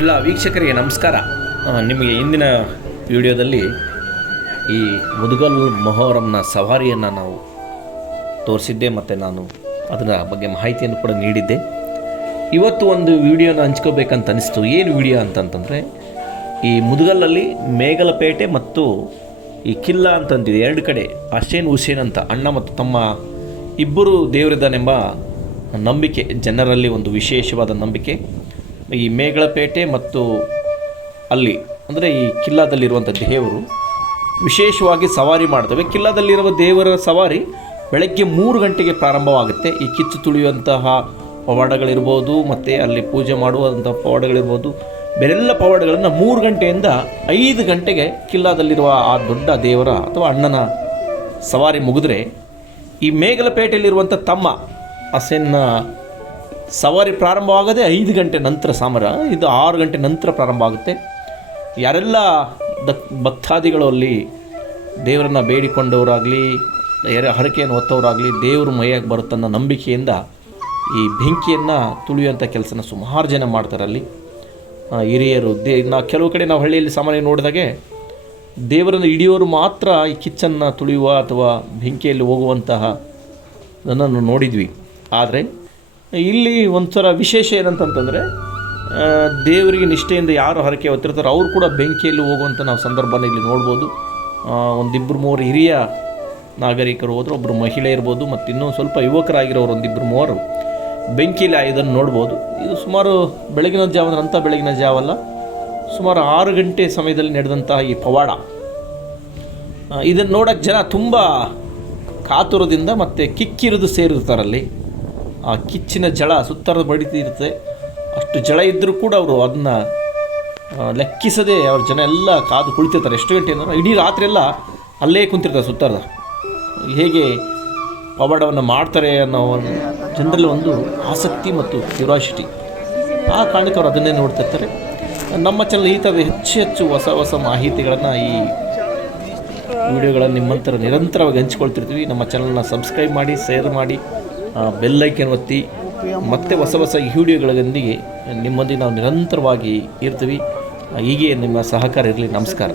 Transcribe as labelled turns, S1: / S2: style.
S1: ಎಲ್ಲ ವೀಕ್ಷಕರಿಗೆ ನಮಸ್ಕಾರ. ನಿಮಗೆ ಇಂದಿನ ವಿಡಿಯೋದಲ್ಲಿ ಈ ಮುದುಗಲ್ ಮೊಹರಂನ ಸವಾರಿಯನ್ನು ನಾವು ತೋರಿಸಿದ್ದೆ ಮತ್ತು ನಾನು ಅದರ ಬಗ್ಗೆ ಮಾಹಿತಿಯನ್ನು ಕೂಡ ನೀಡಿದ್ದೆ. ಇವತ್ತು ಒಂದು ವಿಡಿಯೋನ ಹಂಚ್ಕೋಬೇಕಂತ ಅನಿಸ್ತು. ಏನು ವಿಡಿಯೋ ಅಂತಂತಂದರೆ, ಈ ಮುದುಗಲ್ಲಲ್ಲಿ ಮೇಗಲಪೇಟೆ ಮತ್ತು ಈ ಕಿಲ್ಲ ಅಂತಂದಿದೆ ಎರಡು ಕಡೆ ಅಶೇನ್ ಹುಸೇನ್ ಅಂತ ಅಣ್ಣ ಮತ್ತು ತಮ್ಮ ಇಬ್ಬರು ದೇವರಿದ್ದಾನೆಂಬ ನಂಬಿಕೆ, ಜನರಲ್ಲಿ ಒಂದು ವಿಶೇಷವಾದ ನಂಬಿಕೆ. ಈ ಮೇಗಳಪೇಟೆ ಮತ್ತು ಅಲ್ಲಿ, ಅಂದರೆ ಈ ಕಿಲ್ಲಾದಲ್ಲಿರುವಂಥ ದೇವರು ವಿಶೇಷವಾಗಿ ಸವಾರಿ ಮಾಡ್ತವೆ. ಕಿಲ್ಲಾದಲ್ಲಿರುವ ದೇವರ ಸವಾರಿ ಬೆಳಗ್ಗೆ ಮೂರು ಗಂಟೆಗೆ ಪ್ರಾರಂಭವಾಗುತ್ತೆ. ಈ ಕಿಚ್ಚು ತುಳಿಯುವಂತಹ ಪವಾಡಗಳಿರ್ಬೋದು, ಮತ್ತು ಅಲ್ಲಿ ಪೂಜೆ ಮಾಡುವಂಥ ಪವಾಡಗಳಿರ್ಬೋದು, ಬೇರೆಲ್ಲ ಪವಾಡಗಳನ್ನು ಮೂರು ಗಂಟೆಯಿಂದ ಐದು ಗಂಟೆಗೆ ಕಿಲ್ಲಾದಲ್ಲಿರುವ ಆ ದೊಡ್ಡ ದೇವರ ಅಥವಾ ಅಣ್ಣನ ಸವಾರಿ ಮುಗಿದ್ರೆ ಈ ಮೇಗಲಪೇಟೆಯಲ್ಲಿರುವಂಥ ತಮ್ಮ ಹಸೆನ್ನ ಸವಾರಿ ಪ್ರಾರಂಭವಾಗದೆ ಐದು ಗಂಟೆ ನಂತರ ಸಮರ, ಇದು ಆರು ಗಂಟೆ ನಂತರ ಪ್ರಾರಂಭ ಆಗುತ್ತೆ. ಯಾರೆಲ್ಲ ದಕ್ ಭಕ್ತಾದಿಗಳು ಅಲ್ಲಿ ದೇವರನ್ನು ಬೇಡಿಕೊಂಡವರಾಗಲಿ, ಯಾರ, ಹರಕೆಯನ್ನು ಹೊತ್ತವರಾಗಲಿ ದೇವರು ಮೈಯಾಗಿ ಬರುತ್ತನ್ನೋ ನಂಬಿಕೆಯಿಂದ ಈ ಬೆಂಕಿಯನ್ನು ತುಳಿಯುವಂಥ ಕೆಲಸನ ಸುಮಾರು ಜನ ಮಾಡ್ತಾರೆ ಅಲ್ಲಿ. ಹಿರಿಯರು, ದೇ, ನಾ ಕೆಲವು ಕಡೆ ನಾವು ಹಳ್ಳಿಯಲ್ಲಿ ಸಾಮಾನ್ಯ ನೋಡಿದಾಗೆ ದೇವರನ್ನು ಹಿಡಿಯೋರು ಮಾತ್ರ ಈ ಕಿಚ್ಚನ್ನು ತುಳಿಯುವ ಅಥವಾ ಬೆಂಕಿಯಲ್ಲಿ ಹೋಗುವಂತಹ ನನ್ನನ್ನು ನೋಡಿದ್ವಿ. ಆದರೆ ಇಲ್ಲಿ ಒಂಥರ ವಿಶೇಷ ಏನಂತಂತಂದರೆ ದೇವರಿಗೆ ನಿಷ್ಠೆಯಿಂದ ಯಾರು ಹರಕೆ ಹೊತ್ತಿರ್ತಾರೋ ಅವರು ಕೂಡ ಬೆಂಕಿಯಲ್ಲಿ ಹೋಗುವಂಥ ನಾವು ಸಂದರ್ಭನ ಇಲ್ಲಿ ನೋಡ್ಬೋದು. ಒಂದಿಬ್ಬರು ಮೂವರು ಹಿರಿಯ ನಾಗರಿಕರು ಹೋದರು ಒಬ್ಬರು ಮಹಿಳೆ ಇರ್ಬೋದು, ಮತ್ತು ಇನ್ನೊಂದು ಸ್ವಲ್ಪ ಯುವಕರಾಗಿರೋರು ಒಂದಿಬ್ಬರು ಮೂವರು ಬೆಂಕಿಯಲ್ಲಿ ಇದನ್ನು ನೋಡ್ಬೋದು. ಇದು ಸುಮಾರು ಬೆಳಗಿನ ಜಾವ ಅಂಥ ಬೆಳಗಿನ ಜಾವಲ್ಲ, ಸುಮಾರು ಆರು ಗಂಟೆ ಸಮಯದಲ್ಲಿ ನಡೆದಂತಹ ಈ ಪವಾಡ. ಇದನ್ನು ನೋಡೋಕ್ಕೆ ಜನ ತುಂಬ ಕಾತುರದಿಂದ ಮತ್ತು ಕಿಕ್ಕಿರಿದು ಸೇರಿರ್ತಾರಲ್ಲಿ. ಆ ಕಿಚ್ಚಿನ ಜಳ ಸುತ್ತರದ ಬಡಿತಿರುತ್ತೆ ಅಷ್ಟು ಜಳ ಇದ್ದರೂ ಕೂಡ ಅವರು ಅದನ್ನ ಲೆಕ್ಕಿಸದೆ ಅವ್ರ ಜನ ಎಲ್ಲ ಕಾದು ಕುಳಿತಿರ್ತಾರೆ. ಎಷ್ಟು ಗಂಟೆ ಅಂದ್ರೆ ಇಡೀ ರಾತ್ರಿ ಎಲ್ಲ ಅಲ್ಲೇ ಕುಂತಿರ್ತಾರೆ ಸುತ್ತರದ. ಹೇಗೆ ಪವಾಡವನ್ನು ಮಾಡ್ತಾರೆ ಅನ್ನೋ ಒಂದು ಜನರಲ್ಲಿ ಒಂದು ಆಸಕ್ತಿ ಮತ್ತು ಕ್ಯೂರಾಸಿಟಿ ಆ ಕಾರಣಕ್ಕೆ ಅವರು ಅದನ್ನೇ ನೋಡ್ತಿರ್ತಾರೆ ನಮ್ಮ ಚಾನಲ್ ಈ ಥರದ ಹೆಚ್ಚು ಹೆಚ್ಚು ಹೊಸ ಹೊಸ ಮಾಹಿತಿಗಳನ್ನು ಈ ವಿಡಿಯೋಗಳನ್ನು ನಿಮ್ಮಂತರ ನಿರಂತರವಾಗಿ ಹಂಚಿಕೊಳ್ತಿರ್ತೀವಿ. ನಮ್ಮ ಚಾನಲ್ನ ಸಬ್ಸ್ಕ್ರೈಬ್ ಮಾಡಿ ಶೇರ್ ಮಾಡಿ. ಬೆಲ್ಲೈಕನ್ ಒತ್ತಿ ಮತ್ತೆ ಹೊಸ ಹೊಸ ವಿಡಿಯೋಗಳೊಂದಿಗೆ ನಿಮ್ಮೊಂದಿಗೆ ನಾವು ನಿರಂತರವಾಗಿ ಇರ್ತೀವಿ. ಹೀಗೆ ನಿಮ್ಮ ಸಹಕಾರ ಇರಲಿ. ನಮಸ್ಕಾರ.